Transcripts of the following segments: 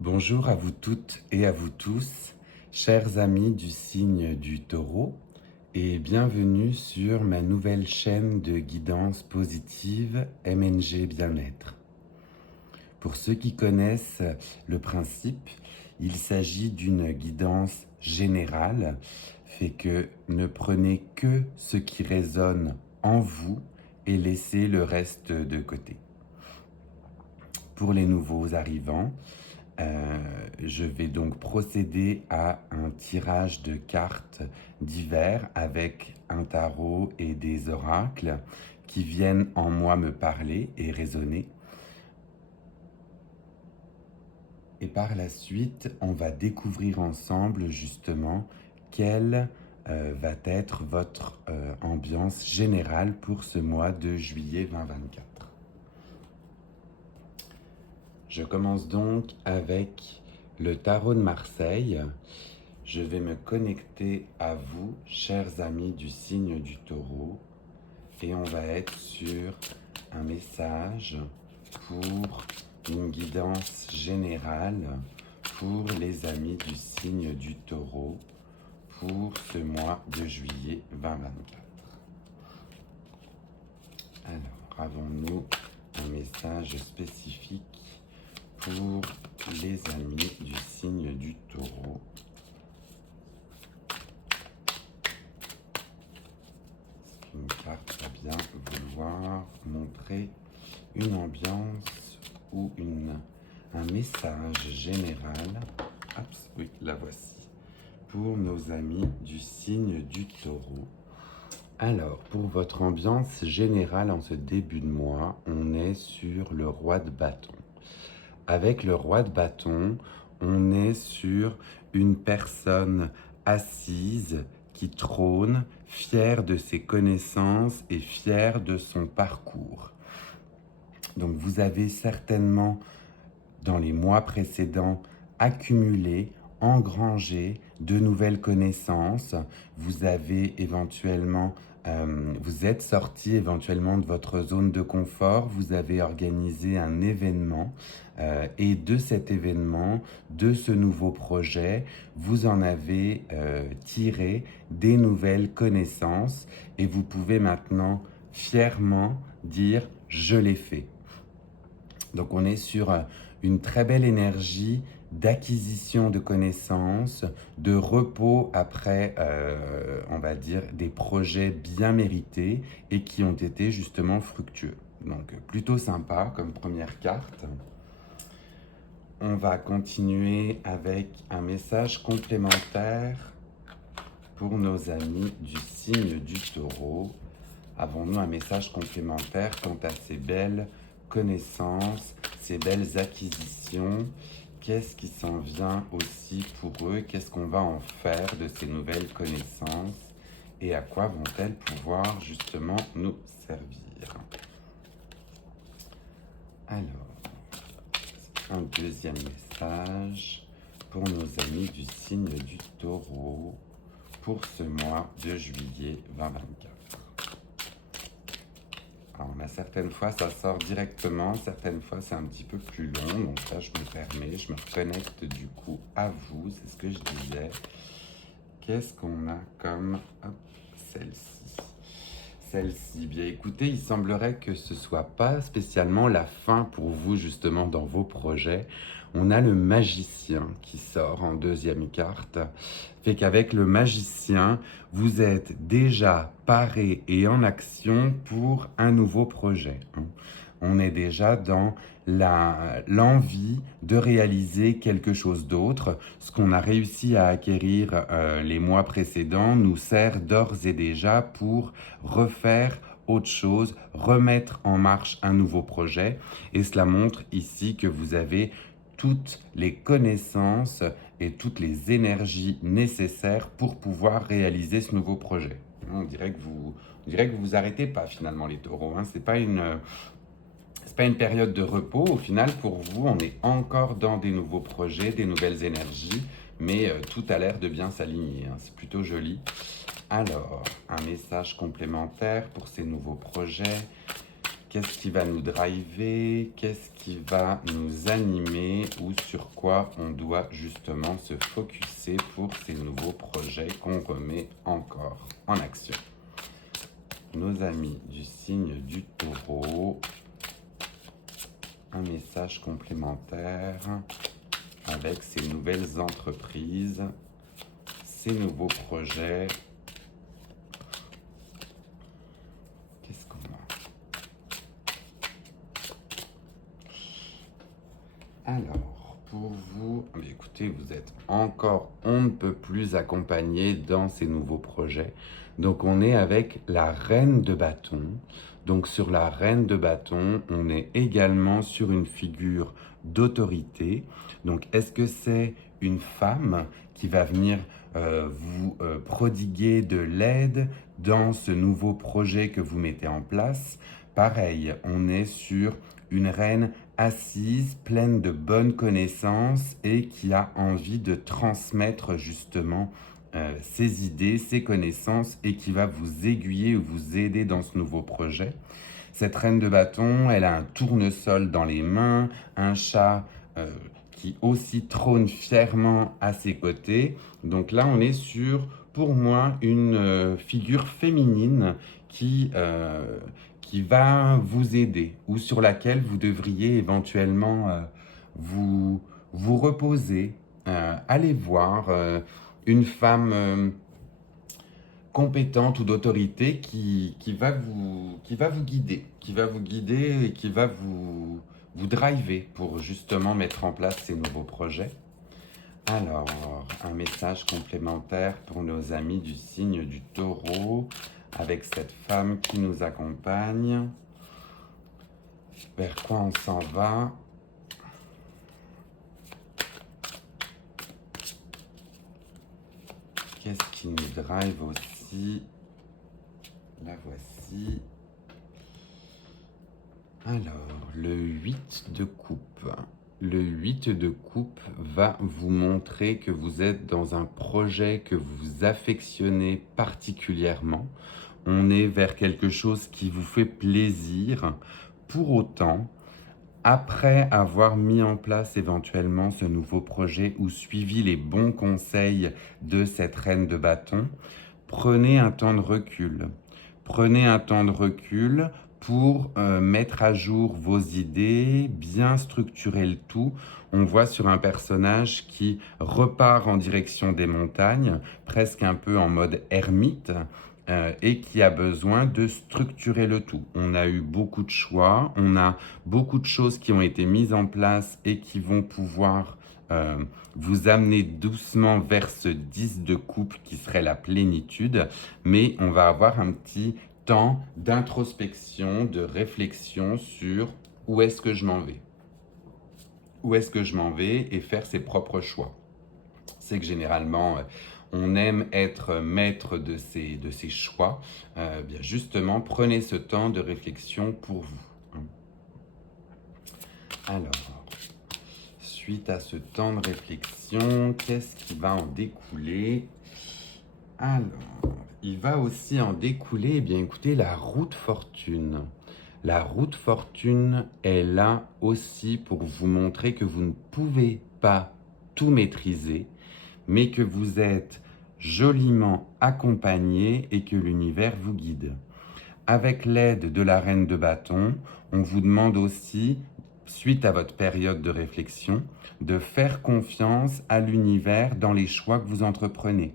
Bonjour à vous toutes et à vous tous, chers amis du signe du Taureau, et bienvenue sur ma nouvelle chaîne de guidance positive MNG Bien-être. Pour ceux qui connaissent le principe, il s'agit d'une guidance générale, fait que ne prenez que ce qui résonne en vous et laissez le reste de côté. Pour les nouveaux arrivants, je vais donc procéder à un tirage de cartes divers avec un tarot et des oracles qui viennent en moi me parler et résonner. Et par la suite, on va découvrir ensemble justement quelle va être votre ambiance générale pour ce mois de juillet 2024. Je commence donc avec le tarot de Marseille. Je vais me connecter à vous, chers amis du signe du Taureau, et on va être sur un message pour une guidance générale pour les amis du signe du Taureau pour ce mois de juillet 2024. Alors, avons-nous un message spécifique pour les amis du signe du Taureau? Une carte va bien vouloir montrer une ambiance ou un message général. Oups, oui, la voici. Pour nos amis du signe du Taureau. Alors, pour votre ambiance générale en ce début de mois, on est sur le roi de bâton. Avec le roi de bâton, on est sur une personne assise qui trône, fière de ses connaissances et fière de son parcours. Donc vous avez certainement, dans les mois précédents, accumulé, engrangé de nouvelles connaissances. Vous avez éventuellement, vous êtes sorti éventuellement de votre zone de confort. Vous avez organisé un événement et de cet événement, de ce nouveau projet, vous en avez tiré des nouvelles connaissances et vous pouvez maintenant fièrement dire « je l'ai fait ». Donc on est sur une très belle énergie d'acquisition de connaissances, de repos après, on va dire, des projets bien mérités et qui ont été justement fructueux. Donc plutôt sympa comme première carte. On va continuer avec un message complémentaire pour nos amis du signe du Taureau. Avons-nous un message complémentaire quant à ces belles connaissances, ces belles acquisitions? Qu'est-ce qui s'en vient aussi pour eux? Qu'est-ce qu'on va en faire de ces nouvelles connaissances? Et à quoi vont-elles pouvoir justement nous servir? Alors, un deuxième message pour nos amis du signe du Taureau pour ce mois de juillet 2024. Alors, certaines fois, ça sort directement, certaines fois, c'est un petit peu plus long. Donc là, je me permets, je me reconnecte du coup à vous. C'est ce que je disais. Qu'est-ce qu'on a comme celle-ci? Celle-ci, bien écoutez, il semblerait que ce soit pas spécialement la fin pour vous justement dans vos projets. On a le magicien qui sort en deuxième carte. Fait qu'avec le magicien, vous êtes déjà paré et en action pour un nouveau projet. On est déjà dans l'envie de réaliser quelque chose d'autre. Ce qu'on a réussi à acquérir les mois précédents nous sert d'ores et déjà pour refaire autre chose, remettre en marche un nouveau projet. Et cela montre ici que vous avez toutes les connaissances et toutes les énergies nécessaires pour pouvoir réaliser ce nouveau projet. On dirait que vous arrêtez pas finalement les taureaux. C'est pas une période de repos. Au final, pour vous, on est encore dans des nouveaux projets, des nouvelles énergies, mais tout a l'air de bien s'aligner. C'est plutôt joli. Alors, un message complémentaire pour ces nouveaux projets. Qu'est-ce qui va nous driver? Qu'est-ce qui va nous animer? Ou sur quoi on doit justement se focuser pour ces nouveaux projets qu'on remet encore en action? Nos amis du signe du Taureau, un message complémentaire avec ces nouvelles entreprises, ces nouveaux projets. Qu'est-ce qu'on a? Alors, pour vous, écoutez, vous êtes encore on ne peut plus accompagné dans ces nouveaux projets. Donc, on est avec la reine de bâton. Donc, sur la reine de bâton, on est également sur une figure d'autorité. Donc, est-ce que c'est une femme qui va venir vous prodiguer de l'aide dans ce nouveau projet que vous mettez en place? Pareil, on est sur une reine assise, pleine de bonnes connaissances et qui a envie de transmettre justement ses idées, ses connaissances et qui va vous aiguiller ou vous aider dans ce nouveau projet. Cette reine de bâton, elle a un tournesol dans les mains, un chat qui aussi trône fièrement à ses côtés. Donc là, on est sur, pour moi, une figure féminine qui va vous aider ou sur laquelle vous devriez éventuellement vous reposer. Allez voir une femme compétente ou d'autorité qui va vous guider, et qui va vous driver pour justement mettre en place ces nouveaux projets. Alors, un message complémentaire pour nos amis du signe du Taureau, avec cette femme qui nous accompagne. Vers quoi on s'en va? Qu'est-ce qui nous drive aussi? La voici. Alors, le 8 de coupe. Le 8 de coupe va vous montrer que vous êtes dans un projet que vous affectionnez particulièrement. On est vers quelque chose qui vous fait plaisir. Pour autant, après avoir mis en place éventuellement ce nouveau projet ou suivi les bons conseils de cette reine de bâton, prenez un temps de recul. Prenez un temps de recul pour mettre à jour vos idées, bien structurer le tout. On voit sur un personnage qui repart en direction des montagnes, presque un peu en mode ermite, et qui a besoin de structurer le tout. On a eu beaucoup de choix, on a beaucoup de choses qui ont été mises en place et qui vont pouvoir vous amener doucement vers ce 10 de coupe qui serait la plénitude, mais on va avoir un petit temps d'introspection, de réflexion sur où est-ce que je m'en vais. Où est-ce que je m'en vais et faire ses propres choix. C'est que généralement, on aime être maître de ses choix. Bien justement, prenez ce temps de réflexion pour vous. Alors, suite à ce temps de réflexion, qu'est-ce qui va en découler? Alors, il va aussi en découler, eh bien écoutez, la roue de fortune. La roue de fortune est là aussi pour vous montrer que vous ne pouvez pas tout maîtriser, mais que vous êtes joliment accompagné et que l'univers vous guide. Avec l'aide de la reine de bâton, on vous demande aussi, suite à votre période de réflexion, de faire confiance à l'univers dans les choix que vous entreprenez.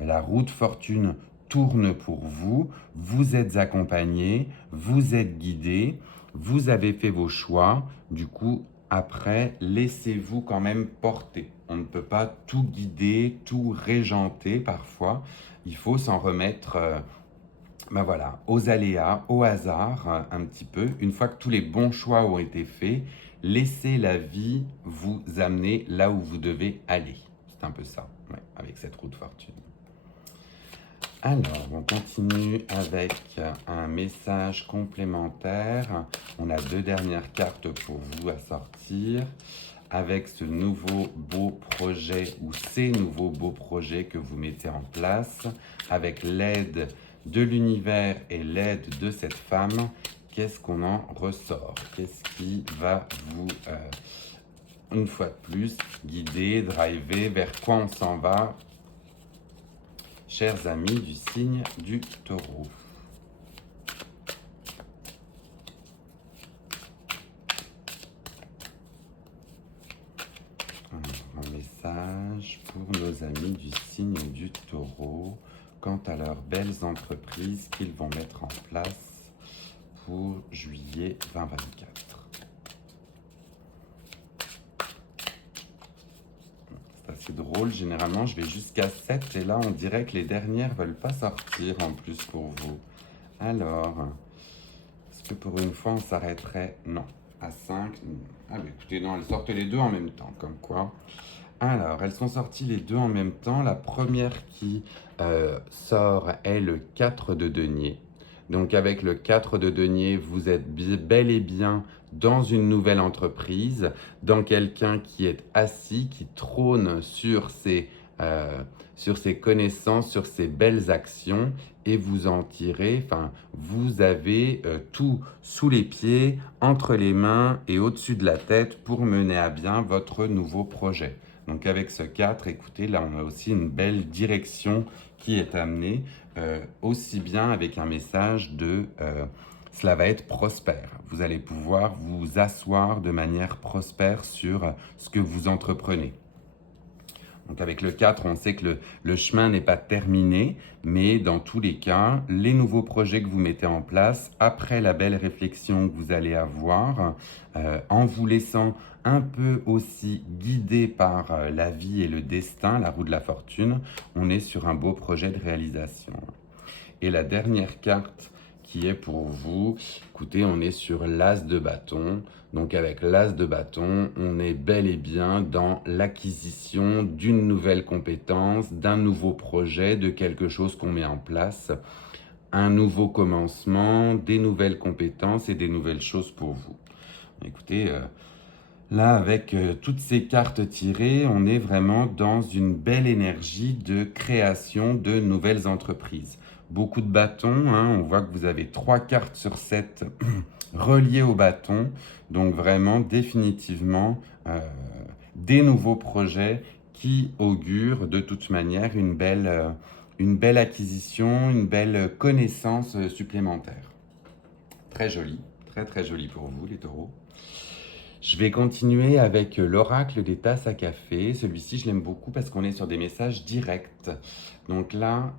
La roue de fortune tourne pour vous, vous êtes accompagné, vous êtes guidé, vous avez fait vos choix, du coup, après, laissez-vous quand même porter. On ne peut pas tout guider, tout régenter parfois. Il faut s'en remettre voilà, aux aléas, au hasard, un petit peu. Une fois que tous les bons choix ont été faits, laissez la vie vous amener là où vous devez aller. C'est un peu ça, ouais, avec cette roue de fortune. Alors, on continue avec un message complémentaire. On a 2 dernières cartes pour vous à sortir. Avec ce nouveau beau projet ou ces nouveaux beaux projets que vous mettez en place, avec l'aide de l'univers et l'aide de cette femme, qu'est-ce qu'on en ressort? Qu'est-ce qui va vous, une fois de plus, guider, driver? Vers quoi on s'en va, chers amis du signe du Taureau? Un message pour nos amis du signe du Taureau quant à leurs belles entreprises qu'ils vont mettre en place pour juillet 2024. C'est assez drôle, généralement je vais jusqu'à 7 et là on dirait que les dernières ne veulent pas sortir en plus pour vous. Alors, est-ce que pour une fois on s'arrêterait? Non. À 5, ah bah écoutez, non, elles sortent les deux en même temps, comme quoi. Alors, elles sont sorties les deux en même temps. La première qui sort est le 4 de denier. Donc, avec le 4 de denier, vous êtes bel et bien dans une nouvelle entreprise, dans quelqu'un qui est assis, qui trône sur ses connaissances, sur ses belles actions, et vous en tirez, enfin, vous avez tout sous les pieds, entre les mains et au-dessus de la tête pour mener à bien votre nouveau projet. Donc avec ce 4, écoutez, là on a aussi une belle direction qui est amenée, aussi bien avec un message de cela va être prospère. Vous allez pouvoir vous asseoir de manière prospère sur ce que vous entreprenez. Donc avec le 4, on sait que le chemin n'est pas terminé, mais dans tous les cas, les nouveaux projets que vous mettez en place, après la belle réflexion que vous allez avoir, en vous laissant un peu aussi guidé par la vie et le destin, la roue de la fortune, on est sur un beau projet de réalisation. Et la dernière carte qui est pour vous, écoutez, on est sur l'as de bâton. Donc avec l'as de bâton, on est bel et bien dans l'acquisition d'une nouvelle compétence, d'un nouveau projet, de quelque chose qu'on met en place, un nouveau commencement, des nouvelles compétences et des nouvelles choses pour vous. Écoutez, là, avec toutes ces cartes tirées, on est vraiment dans une belle énergie de création de nouvelles entreprises. Beaucoup de bâtons, hein, on voit que vous avez 3 cartes sur 7 reliées au bâton. Donc vraiment, définitivement, des nouveaux projets qui augurent de toute manière une belle acquisition, une belle connaissance supplémentaire. Très joli, très très joli pour vous les taureaux. Je vais continuer avec l'oracle des tasses à café. Celui-ci, je l'aime beaucoup parce qu'on est sur des messages directs. Donc là,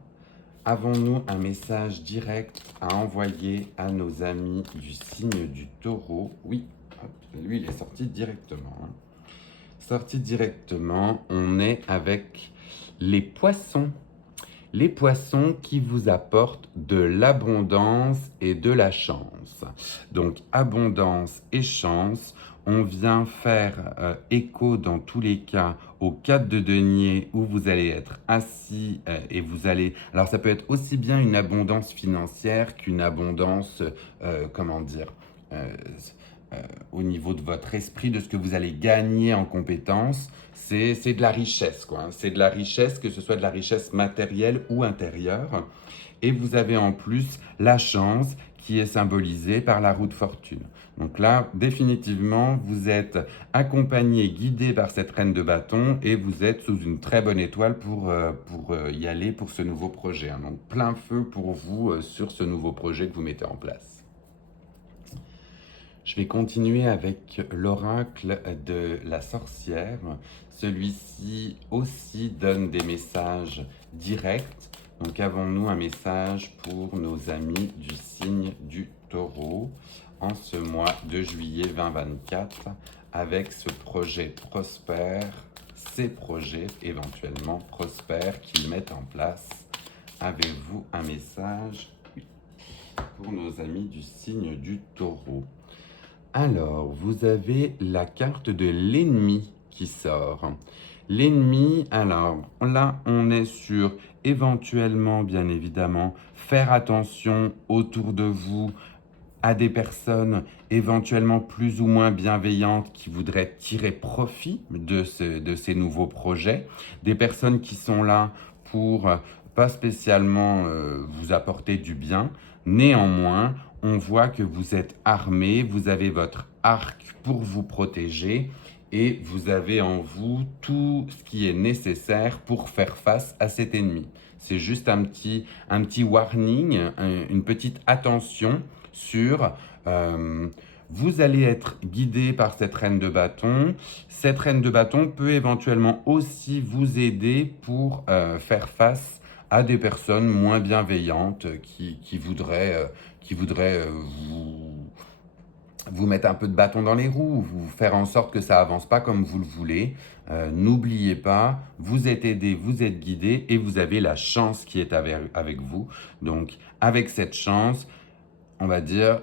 avons-nous un message direct à envoyer à nos amis du signe du Taureau? Oui, hop, lui, il est sorti directement. Hein. Sorti directement, on est avec les poissons. Les poissons qui vous apportent de l'abondance et de la chance. Donc, abondance et chance. On vient faire écho dans tous les cas au 4 de denier où vous allez être assis et vous allez... Alors, ça peut être aussi bien une abondance financière qu'une abondance, comment dire, au niveau de votre esprit, de ce que vous allez gagner en compétences. C'est de la richesse, quoi. Hein. C'est de la richesse, que ce soit de la richesse matérielle ou intérieure. Et vous avez en plus la chance qui est symbolisée par la roue de fortune. Donc là, définitivement, vous êtes accompagné, guidé par cette reine de bâton et vous êtes sous une très bonne étoile pour y aller pour ce nouveau projet. Hein. Donc plein feu pour vous sur ce nouveau projet que vous mettez en place. Je vais continuer avec l'oracle de la sorcière. Celui-ci aussi donne des messages directs. Donc avons-nous un message pour nos amis du signe du Taureau en ce mois de juillet 2024 avec ce projet prospère, ces projets éventuellement prospères qu'ils mettent en place. Avez-vous un message pour nos amis du signe du Taureau? Alors, vous avez la carte de l'ennemi qui sort. L'ennemi, alors là, on est sur éventuellement, bien évidemment, faire attention autour de vous à des personnes éventuellement plus ou moins bienveillantes qui voudraient tirer profit de ces nouveaux projets. Des personnes qui sont là pour pas spécialement vous apporter du bien. Néanmoins, on voit que vous êtes armé, vous avez votre arc pour vous protéger et vous avez en vous tout ce qui est nécessaire pour faire face à cet ennemi. C'est juste un petit warning, une petite attention sur... vous allez être guidé par cette reine de bâton. Cette reine de bâton peut éventuellement aussi vous aider pour faire face à des personnes moins bienveillantes qui voudraient vous mettre un peu de bâton dans les roues, vous faire en sorte que ça avance pas comme vous le voulez. N'oubliez pas, vous êtes aidé, vous êtes guidé et vous avez la chance qui est avec vous. Donc, avec cette chance, on va dire,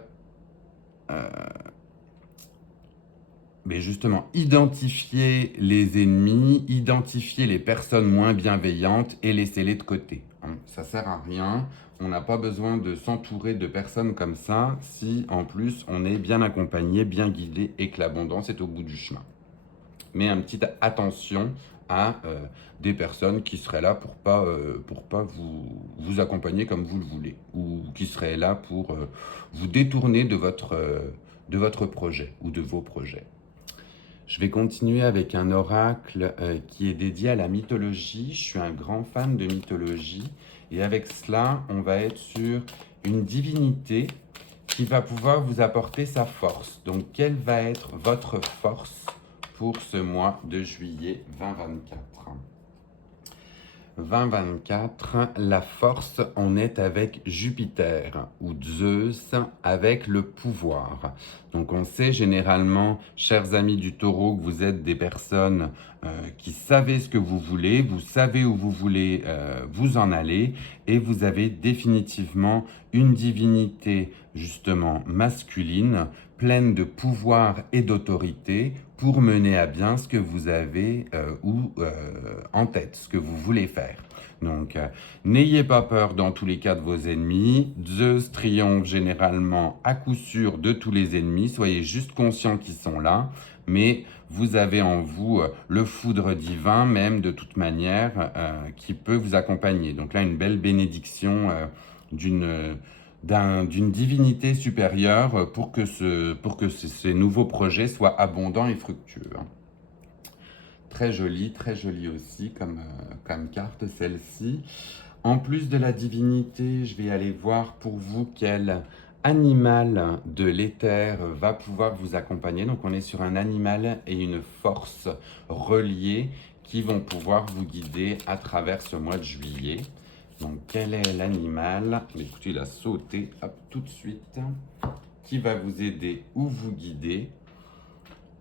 mais justement, identifier les ennemis, identifier les personnes moins bienveillantes et laissez-les de côté. Hein. Ça ne sert à rien. On n'a pas besoin de s'entourer de personnes comme ça si, en plus, on est bien accompagné, bien guidé et que l'abondance est au bout du chemin. Mais une petite attention à des personnes qui seraient là pour pas vous accompagner comme vous le voulez ou qui seraient là pour vous détourner de votre projet ou de vos projets. Je vais continuer avec un oracle qui est dédié à la mythologie. Je suis un grand fan de mythologie. Et avec cela, on va être sur une divinité qui va pouvoir vous apporter sa force. Donc, quelle va être votre force pour ce mois de juillet 2024 ? 2024, la force en est avec Jupiter ou Zeus avec le pouvoir. Donc on sait généralement, chers amis du Taureau, que vous êtes des personnes qui savez ce que vous voulez, vous savez où vous voulez vous en aller et vous avez définitivement une divinité justement masculine, pleine de pouvoir et d'autorité pour mener à bien ce que vous avez en tête, ce que vous voulez faire. Donc, n'ayez pas peur dans tous les cas de vos ennemis. Zeus triomphe généralement à coup sûr de tous les ennemis. Soyez juste conscients qu'ils sont là. Mais vous avez en vous le foudre divin, même de toute manière, qui peut vous accompagner. Donc là, une belle bénédiction d'une divinité supérieure pour que ces nouveaux projets soient abondants et fructueux. Très jolie aussi comme carte celle-ci. En plus de la divinité, je vais aller voir pour vous quel animal de l'éther va pouvoir vous accompagner. Donc on est sur un animal et une force reliés qui vont pouvoir vous guider à travers ce mois de juillet. Donc quel est l'animal ? Écoutez, il a sauté tout de suite. Qui va vous aider ou vous guider ?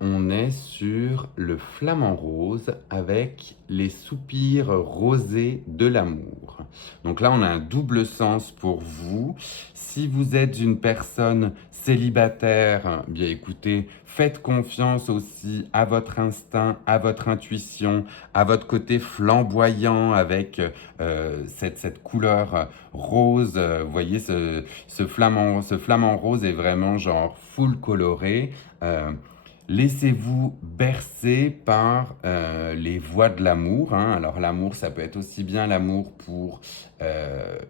On est sur le flamant rose avec les soupirs rosés de l'amour. Donc là, on a un double sens pour vous. Si vous êtes une personne célibataire, bien écoutez, faites confiance aussi à votre instinct, à votre intuition, à votre côté flamboyant avec cette couleur rose. Vous voyez, ce flamant rose est vraiment genre full coloré. Laissez-vous bercer par les voies de l'amour. Hein. Alors l'amour, ça peut être aussi bien l'amour pour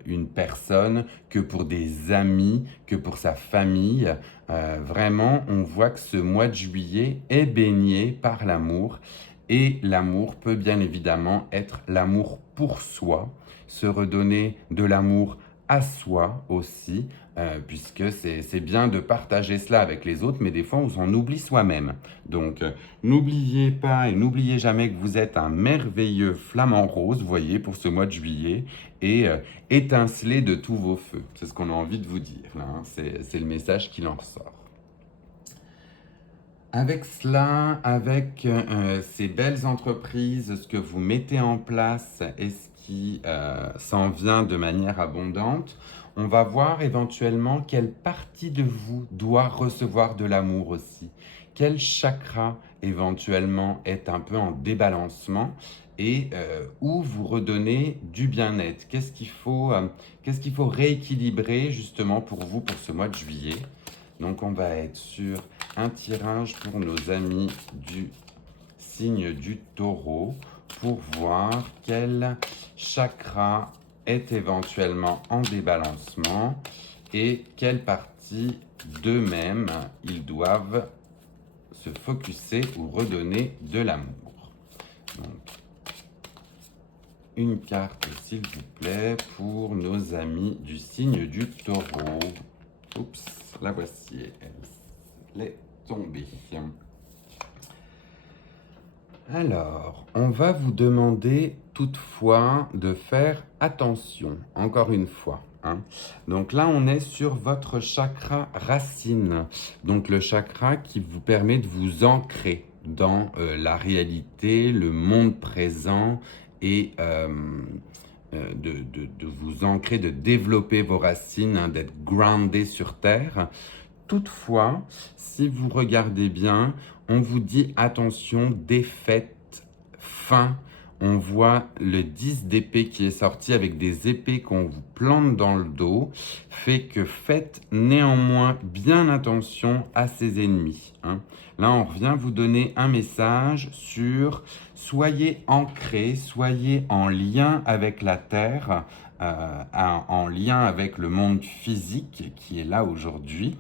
une personne que pour des amis, que pour sa famille. Vraiment, on voit que ce mois de juillet est baigné par l'amour. Et l'amour peut bien évidemment être l'amour pour soi, se redonner de l'amour à soi aussi, puisque c'est bien de partager cela avec les autres, mais des fois on s'en oublie soi-même. Donc n'oubliez pas et n'oubliez jamais que vous êtes un merveilleux flamant rose, vous voyez, pour ce mois de juillet, et étincelez de tous vos feux. C'est ce qu'on a envie de vous dire, là, hein. C'est le message qui en ressort. Avec cela, avec ces belles entreprises, ce que vous mettez en place et ce qui s'en vient de manière abondante, on va voir éventuellement quelle partie de vous doit recevoir de l'amour aussi. Quel chakra éventuellement est un peu en débalancement et où vous redonnez du bien-être. Qu'est-ce qu'il faut rééquilibrer justement pour vous pour ce mois de juillet. Donc on va être sur un tirage pour nos amis du signe du Taureau pour voir quel chakra est éventuellement en débalancement et quelle partie d'eux-mêmes ils doivent se focuser ou redonner de l'amour. Donc, une carte, s'il vous plaît, pour nos amis du signe du Taureau. Oups, la voici, elle est tombée. Alors, on va vous demander toutefois de faire attention, encore une fois. Donc là, on est sur votre chakra racine, donc le chakra qui vous permet de vous ancrer dans la réalité, le monde présent et de vous ancrer, de développer vos racines, d'être groundé sur Terre. Toutefois, si vous regardez bien, on vous dit attention, défaite, fin. On voit le 10 d'épée qui est sorti avec des épées qu'on vous plante dans le dos, fait que faites néanmoins bien attention à ses ennemis. Là, on revient vous donner un message sur soyez ancrés, soyez en lien avec la Terre, en lien avec le monde physique qui est là aujourd'hui.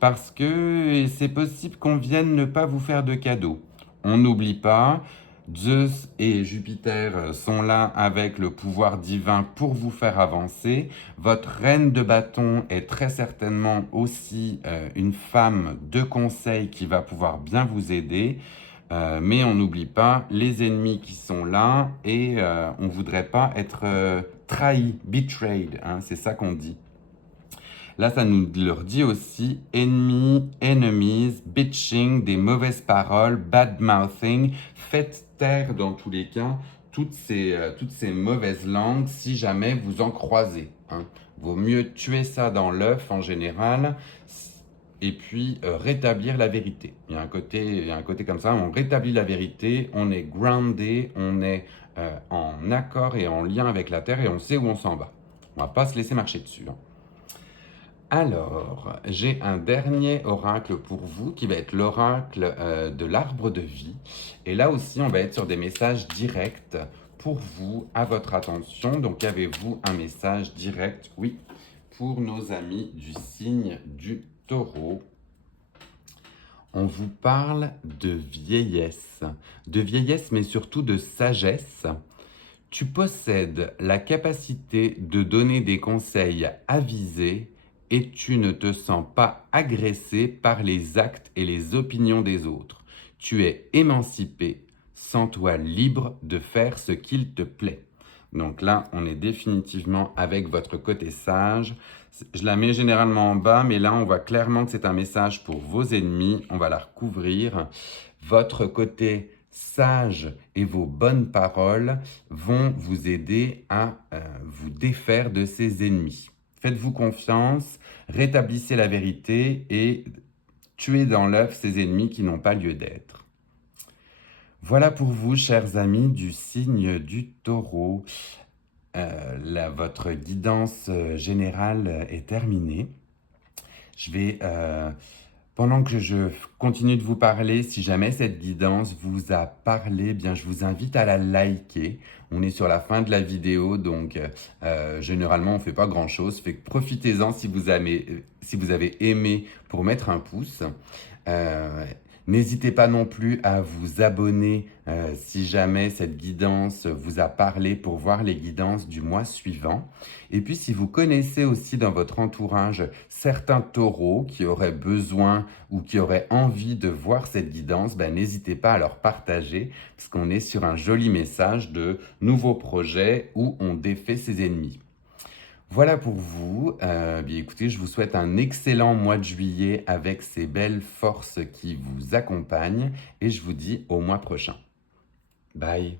Parce que c'est possible qu'on vienne ne pas vous faire de cadeaux. On n'oublie pas, Zeus et Jupiter sont là avec le pouvoir divin pour vous faire avancer. Votre reine de bâton est très certainement aussi une femme de conseil qui va pouvoir bien vous aider. Mais on n'oublie pas les ennemis qui sont là et on ne voudrait pas être trahi, betrayed, c'est ça qu'on dit. Là, ça nous leur dit aussi ennemis, enemies, bitching, des mauvaises paroles, bad mouthing. Faites taire dans tous les cas toutes ces mauvaises langues si jamais vous en croisez. Vaut mieux tuer ça dans l'œuf en général et puis rétablir la vérité. Il y a un côté comme ça, on rétablit la vérité, on est grounded, on est en accord et en lien avec la terre et on sait où on s'en va. On ne va pas se laisser marcher dessus. Alors, j'ai un dernier oracle pour vous qui va être l'oracle de l'arbre de vie. Et là aussi, on va être sur des messages directs pour vous, à votre attention. Donc, avez-vous un message direct? Oui, pour nos amis du signe du Taureau. On vous parle de vieillesse mais surtout de sagesse. Tu possèdes la capacité de donner des conseils avisés et tu ne te sens pas agressé par les actes et les opinions des autres. Tu es émancipé, sens-toi libre de faire ce qu'il te plaît. Donc là, on est définitivement avec votre côté sage. Je la mets généralement en bas, mais là, on voit clairement que c'est un message pour vos ennemis. On va la recouvrir. Votre côté sage et vos bonnes paroles vont vous aider à vous défaire de ces ennemis. Faites-vous confiance, rétablissez la vérité et tuez dans l'œuf ces ennemis qui n'ont pas lieu d'être. Voilà pour vous, chers amis du signe du Taureau. Votre guidance générale est terminée. Je vais, pendant que je continue de vous parler, si jamais cette guidance vous a parlé, bien je vous invite à la liker. On est sur la fin de la vidéo, donc généralement on ne fait pas grand-chose. Fait que profitez-en si vous avez aimé pour mettre un pouce. N'hésitez pas non plus à vous abonner si jamais cette guidance vous a parlé pour voir les guidances du mois suivant. Et puis si vous connaissez aussi dans votre entourage certains taureaux qui auraient besoin ou qui auraient envie de voir cette guidance, n'hésitez pas à leur partager parce qu'on est sur un joli message de nouveaux projets où on défait ses ennemis. Voilà pour vous. Écoutez, je vous souhaite un excellent mois de juillet avec ces belles forces qui vous accompagnent et je vous dis au mois prochain. Bye.